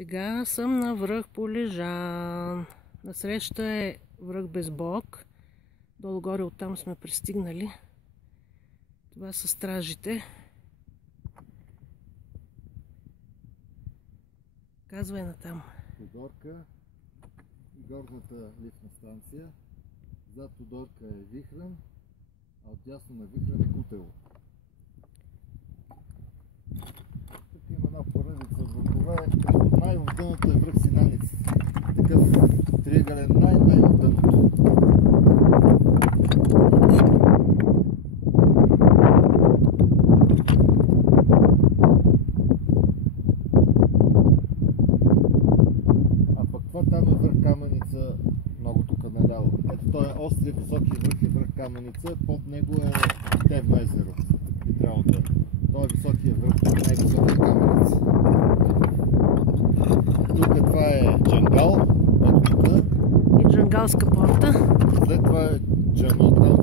Сега съм на връх Полежан. Насреща е връх Безбог. Долу-горе оттам сме пристигнали. Това са стражите. Казвай натам. Тодорка и горната лифтна станция. Зад Тодорка е Вихрен, а отдясно на Вихрен е Кутело. Тук има една поредица от върхове. Най-вдъното е връх Синаница. Такъв триъгълен най-вдъното. А пък това там е връх Каменица, много тук наляво. Ето той е острия високи връх, е връх Каменица, под него е Тевно езеро. И трябва да е. Той е високия връх, най-високия Каменица. Тук това е Джангал, ето тук. И Джангалска порта. След това е Джамал,